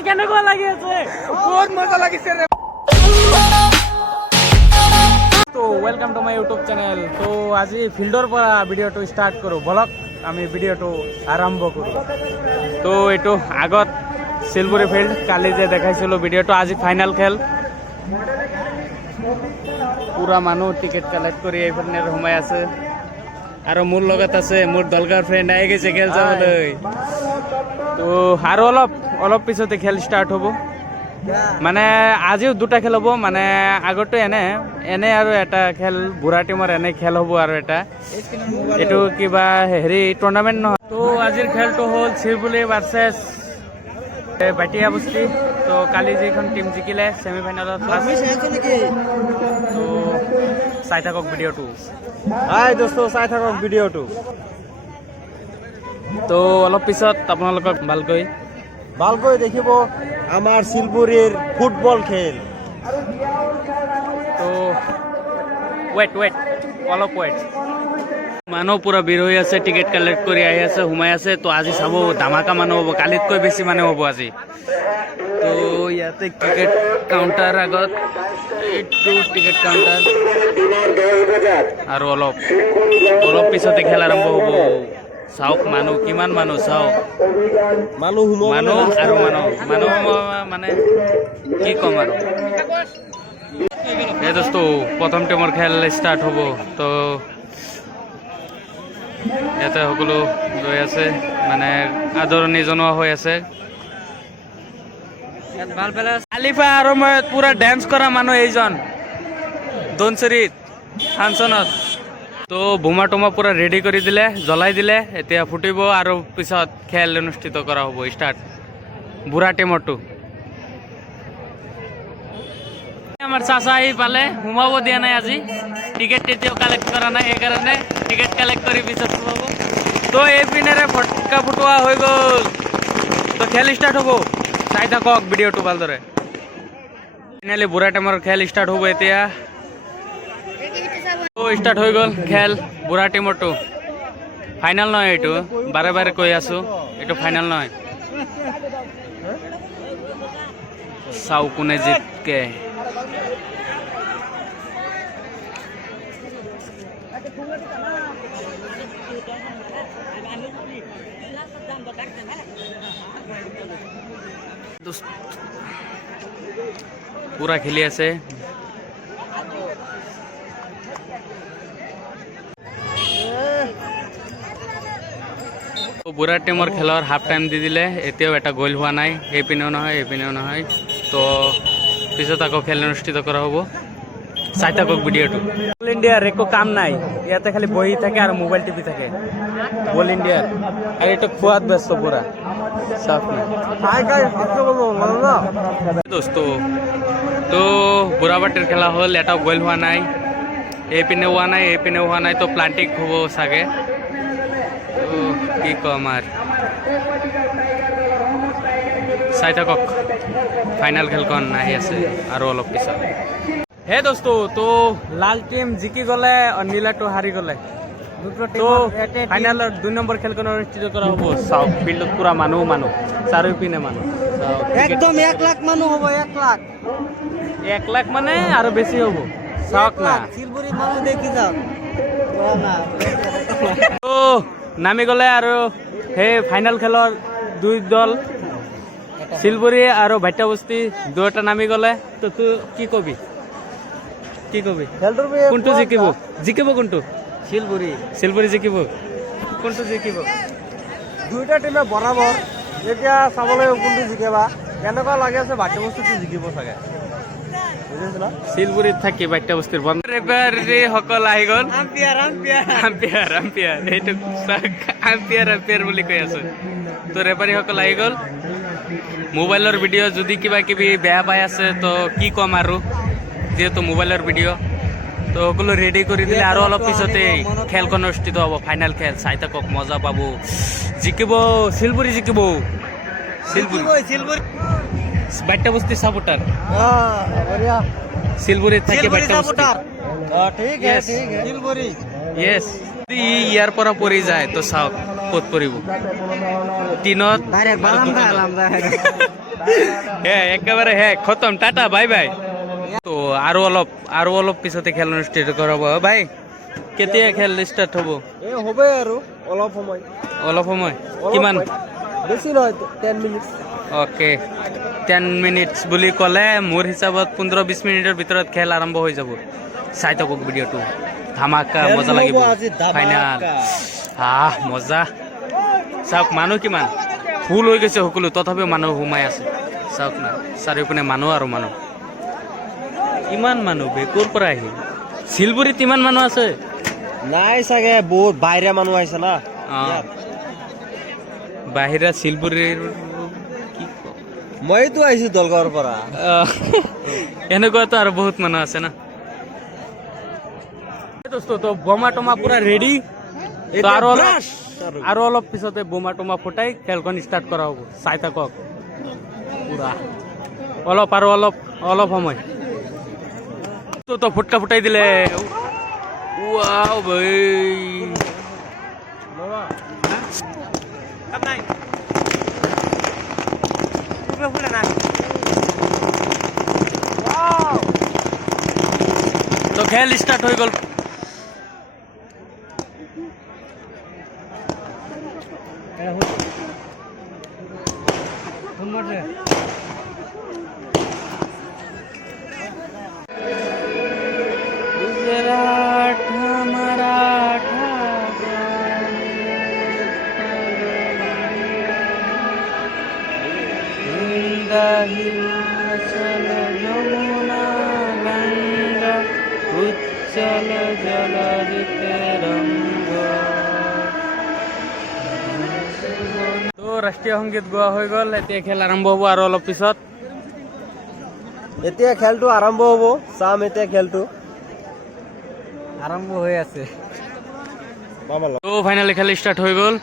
দেখি কেনেকুৱা লাগি আছে বহুত মজা লাগিছে ৰে তো welcome to my YouTube channel তো আজি ফিল্ডৰ পৰা ভিডিঅ'টো ষ্টাৰ্ট কৰো বলক আমি ভিডিঅ'টো আৰম্ভ কৰো তো এটো আগত শিলপুৰী ফিল্ড কালি যে দেখাইছিলো ভিডিঅ'টো আজি ফাইনাল খেল পুৰা মানুহ টিকেট কালেক্ট কৰি এইফালে সোমাই আছে আৰু মোৰ লগত আছে মোৰ দলগাৰ ফ্ৰেণ্ড আহি গৈছে খেল চাবলৈ তো আৰু অলপ পিছতে খেল ষ্টাৰ্ট হ'ব মানে আজিও দুটা খেল হ'ব মানে আগতে এনে আৰু এটা খেল বুঢ়া টিমৰ এনে খেল হ'ব আৰু এটা এইটো কিবা হেৰি টুৰ্ণামেণ্ট নহয় তো আজিৰ খেলটো হ'ল শিলপুৰী ভাৰ্চেছ বাটিয়া বস্তি তো কালি যিখন টিম জিকিলে ছেমিফাইনেলত তো চাই থাকক ভিডিঅ'টো হাই দোস্ত চাই থাকক ভিডিঅ'টো তো অলপ পিছত আপোনালোকক ভালকৈ দেখিব আমাৰ শিলপুৰীৰ ফুটবল খেল তো ৱেট অলপ ৱেট মানুহ পুৰা ভিৰ হৈ আছে টিকেট কালেক্ট কৰি আহি আছে সোমাই আছে তো আজি চাব ধামাকা মানুহ হ'ব কালিতকৈ বেছি মানুহ হ'ব আজি তো ইয়াতে টিকেট কাউণ্টাৰ আগত এইটো টিকেট কাউণ্টাৰ আৰু অলপ পিছতে খেল আৰম্ভ হ'ব চাওক মানুহ কিমান মানুহ চাওক মানুহ আৰু মানুহ মানে কি ক'ম আৰু এই দোস্ত প্ৰথম টিমৰ খেল ষ্টাৰ্ট হ'ব তো ইয়াতে সকলো ৰৈ আছে মানে আদৰণি জনোৱা হৈ আছে আলিফা আৰু মই পুৰা ডেন্স কৰা মানুহ এইজন দনচৰিত ফাংচনত তো বোমা টোমা পুৰা ৰেডি কৰি দিলে জ্বলাই দিলে এতিয়া ফুটিব আৰু পিছত খেল অনুষ্ঠিত কৰা হ'ব ষ্টাৰ্ট বুঢ়া টিমৰটো আমাৰ চাচা আহি পালে সোমাব দিয়া নাই আজি টিকেট তেতিয়াও কালেক্ট কৰা নাই সেইকাৰণে টিকেট কালেক্ট কৰি পিছত সোমাব তো এইপিনেৰে ফটকা ফুটোৱা হৈ গ'ল তো খেল ষ্টাৰ্ট হ'ব চাই থাকক ভিডিঅ'টো ভালদৰে ফাইনেলি বুঢ়া টিমৰ খেল ষ্টাৰ্ট হ'ব এতিয়া ষ্টাৰ্ট হৈ গ'ল খেল বুঢ়া টিমৰটো ফাইনেল নহয় এইটো বাৰে কৈ আছো এইটো ফাইনেল নহয় চাও কোনে জিতকে পুৰা খেলি আছে বুঢ়া টিমৰ খেলৰ হাফ টাইম দি দিলে এতিয়াও এটা গ'ল হোৱা নাই এইপিনেও নহয় তো পিছত আকৌ খেল অনুষ্ঠিত কৰা হ'ব চাই থাকক ভিডিঅ'টো বল ইণ্ডিয়াৰ একো কাম নাই ইয়াতে খালি বহি থাকে আৰু মোবাইল টিপি থাকে বল ইণ্ডিয়াৰ আৰু এইটো খোৱাত ব্যস্ত পুৰা চাফ নাই দোস্ত তো বুঢ়া বাটিৰ খেলা হ'ল এটাও গ'ল হোৱা নাই এইপিনেও হোৱা নাই তো প্লান্টিক হ'ব চাগে কি কম আৰ চাই থাকক ফাইনাল খেলখন আহি আছে আৰু অলপ পিছত হে দোস্ত তো লাল টিম জিকি গ'লে নীলাটো হাৰি গ'লে তো ফাইনেলৰ 2 নম্বৰ খেলখন অনুষ্ঠিত কৰা হ'ব চাওক ফিল্ডত পুৰা মানুহ চাৰিওপিনে মানুহ একদম 1 লাখ মানুহ হ'ব 1 লাখ মানে আৰু বেছি হ'ব চাওক না শিলপুৰী মানুহ দেখি যাওক তো নামি গ'লে আৰু সেই ফাইনেল খেলৰ 2 দল শিলপুৰী আৰু ভাটিয়া বস্তি দুটা নামি গ'লে তো তুই কি কবি কোনটো জিকিব কোনটো শিলপুৰী জিকিব কোনটো জিকিব দুইটা টিমে বৰাবৰ এতিয়া চাবলৈ কোনটো জিকিবা কেনেকুৱা লাগি আছে ভাটিয়া বস্তিটো জিকিব চাগে শিলপুৰীত থাকি বাট্টা বস্তিৰ বন্ধ ৰেফাৰী সকল আহি গ'ল আম্পিয়াৰ এইটো আম্পিয়াৰ বুলি কৈ আছে তো ৰেফাৰী সকল আহি গ'ল মোবাইলৰ ভিডিঅ' যদি কিবা কিবি বেয়া পাই আছে তো কি ক'ম আৰু যিহেতু মোবাইলৰ ভিডিঅ' তো সকলো ৰেডি কৰি দিলে আৰু অলপ পিছতে খেলখন অনুষ্ঠিত হ'ব ফাইনেল খেল চাই থাকক মজা পাব জিকিব শিলপুৰী বাট্টা বস্তিৰ সাপোৰ্টাৰ শিলপুৰীত থাকি বাট্টা বস্তি ঠিক আছে শিলপুৰী ইয়াৰ পৰা পৰি যায় তো চাওক ক'ত পৰিব টিনত হে একেবাৰে হে খতম টাটা বাই বাই তো আৰু অলপ পিছতে খেল অনুষ্ঠিত কৰাব ভাই কেতিয়া খেল ষ্টাৰ্ট হ'ব হবে আৰু অলপ সময় কিমান বেছি নহয় 10 মিনিট অ'কে 10 মিনিটছ বুলি ক'লে মোৰ হিচাপত 15-20 মিনিটৰ ভিতৰত খেল আৰম্ভ হৈ যাব চাই থাকক ভিডিঅ'টো ধামাকা মজা লাগিব ফাইনাল মজা চাওক মানুহ কিমান ফুল হৈ গৈছে সকলো তথাপিও মানুহ সোমাই আছে চাওক না চাৰিওপিনে মানুহ আৰু মানুহ ইমান মানুহ ক'ৰ পৰা আহিল শিলপুৰীত ইমান মানুহ আছে নাই চাগে বহুত বাহিৰা মানুহ আহিছে না বাহিৰা শিলপুৰীৰ মইতো আহিছো দলগাঁৱৰ পৰা এনেকুৱাতো আৰু বহুত মানুহ আছে না দোস্ত তো বোমা টমা পুৰা ৰেডি আৰু অলপ পিছতে বোমা টমা ফুটাই খেলখন ষ্টাৰ্ট কৰা হ'ব চাই থাকক পুৰা অলপ সময় তো ফুটকা ফুটাই দিলে ৱাও ভাই তো খেল ষ্টাৰ্ট হৈ গ'ল गुजरात मराठा हिमाचल यमुना गंगा उच्चल जलरित তো ৰাষ্ট্ৰীয় সংগীত গোৱা হৈ গ'ল এতিয়া খেল আৰম্ভ হ'ব আৰু অলপ পিছত এতিয়া খেলটো আৰম্ভ হ'ব চাম এতিয়া খেলটো আৰম্ভ হৈ আছে তো ফাইনালি খেল ষ্টাৰ্ট হৈ গ'ল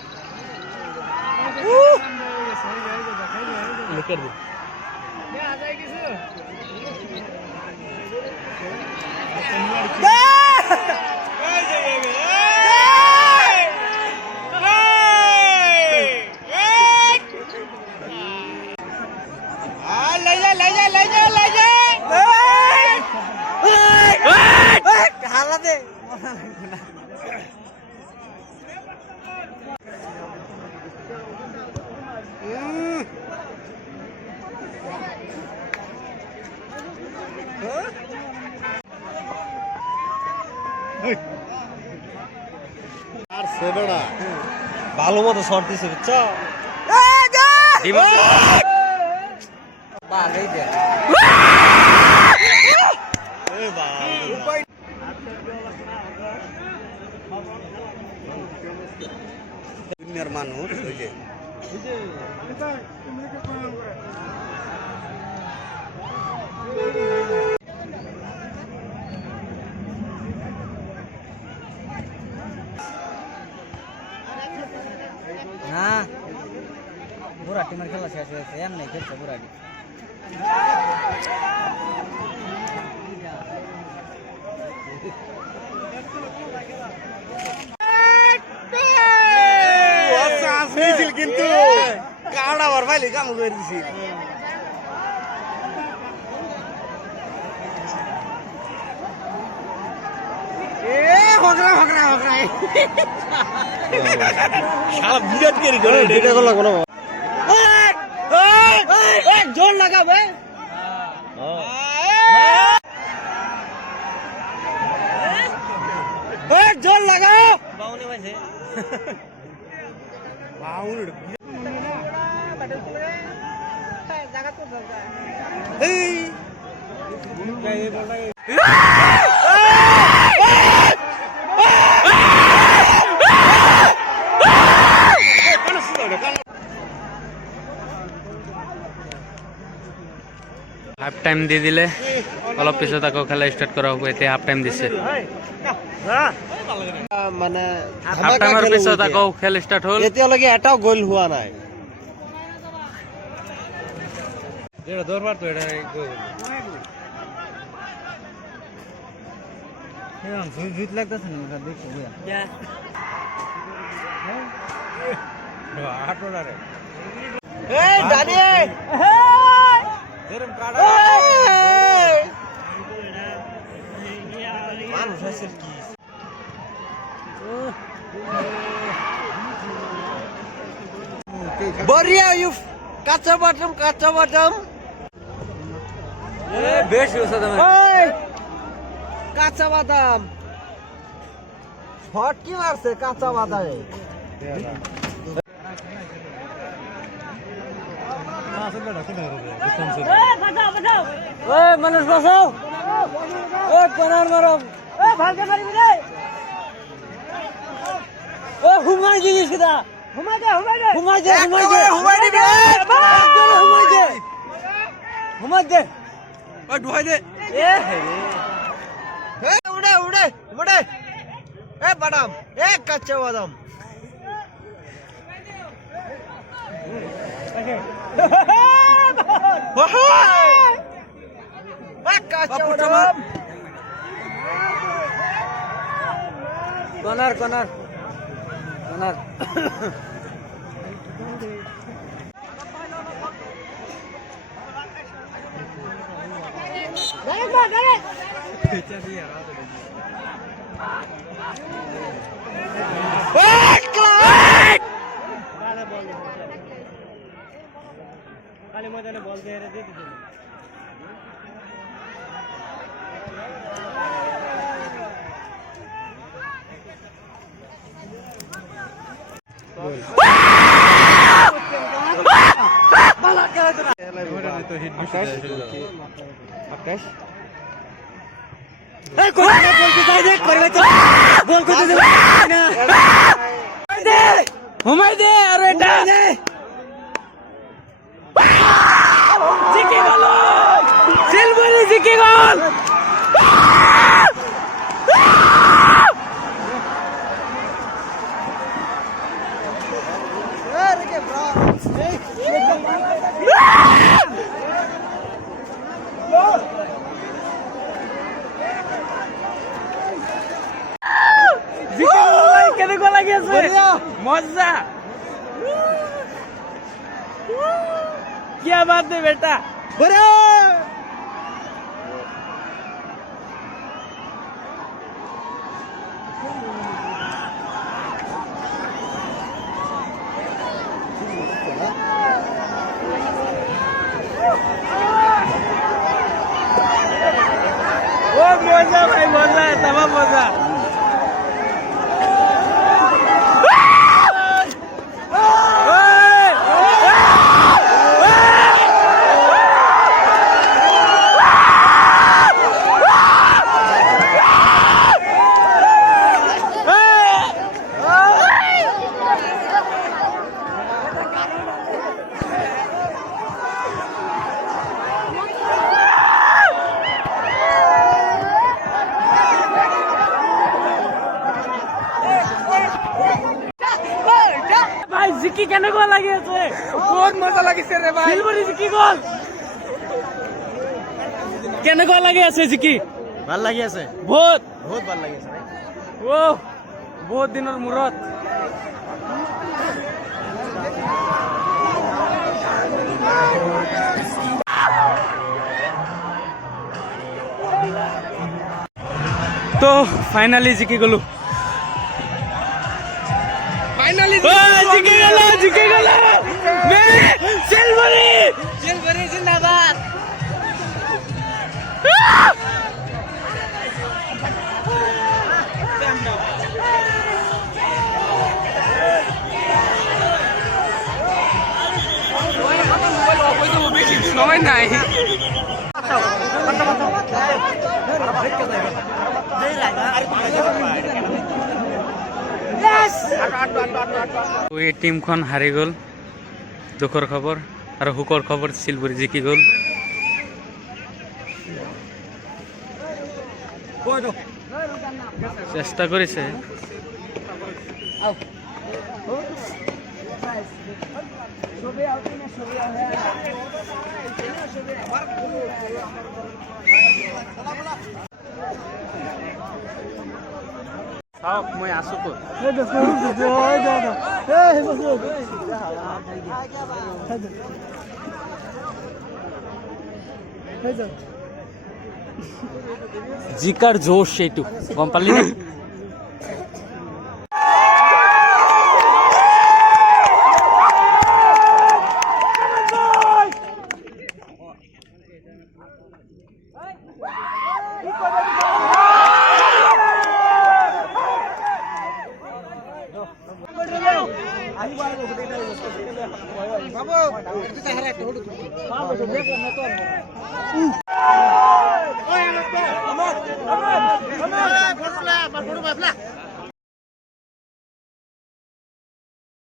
ভালো মতো শর্ট দিছে বুঝছ মানুষ না পুরা টিমের খেলা শেষ হয়েছে এমনি খেলছে পুরাটি কিন্তু কাটা বার পাইলে কাম করে দিছি শালা বিরাট কেরি করে এটা করলা কোন জোর লাগা ভাই জোর লাগাও বাউনে ভাইছে বাউন জায়গা তো দরকার এই হাফ টাইম দি দিলে অলপ পিছত আকৌ খেলা ষ্টাৰ্ট কৰা হ'ব এতিয়া হাফ টাইম দিছে মানে হাফ টাইমৰ পিছত আকৌ খেল ষ্টাৰ্ট হ'ল এতিয়ালৈকে এটাও গোল হোৱা নাই এটা দরবার তো এটা গোল হ্যাঁ জুইত লাগতেছে না দেখো বুয়া এই দাঁড়ি মানুষ আছে কি বরিয়া ইউ কাঁচা বাদাম বেশ হয়েছে তুমি কাঁচা বাদাম শর্ট কি মারছে কাঁচা বাদামে মানুষ বাঁচাও কোনার মারো ভালকে মারিবি রে হুমাই দিস কিনা হুমাই দে ডুহাই দে উড়ে এ বাদাম এ কাঁচা বাদাম কাঁচা বাদাম কনার খালি ময়দানে বল দিয়ে দিয়ে দিতে হুমাই দে আর এটা জিকে গেল সিলভারি জিকে গেল কেনেকুৱা লাগি আছে মজা क्या बात है बेटा बहुत मजा भाई मजा है तमाम मजा ভাই জিকি কেনেকুৱা লাগি আছে বহুত মজা লাগিছে ৰে ভাই সিলভাৰি জিকি গল কেনেকুৱা লাগি আছে জিকি ভাল লাগি আছে বহুত ভাল লাগি আছে ও বহুত দিনৰ মূৰত তো ফাইনালি জিকি গলো জিকে গেল মেৰে সিলভাৰি জিন্দাবাদ সময় নাই এই টিমখন হাৰি গ'ল দুখৰ খবৰ আৰু সুখৰ খবৰ সিলভাৰি জিকি গ'ল চেষ্টা কৰিছে চাওক মই আছো ক'ত। জিকাৰ জোশ এইটো গম পালি নে?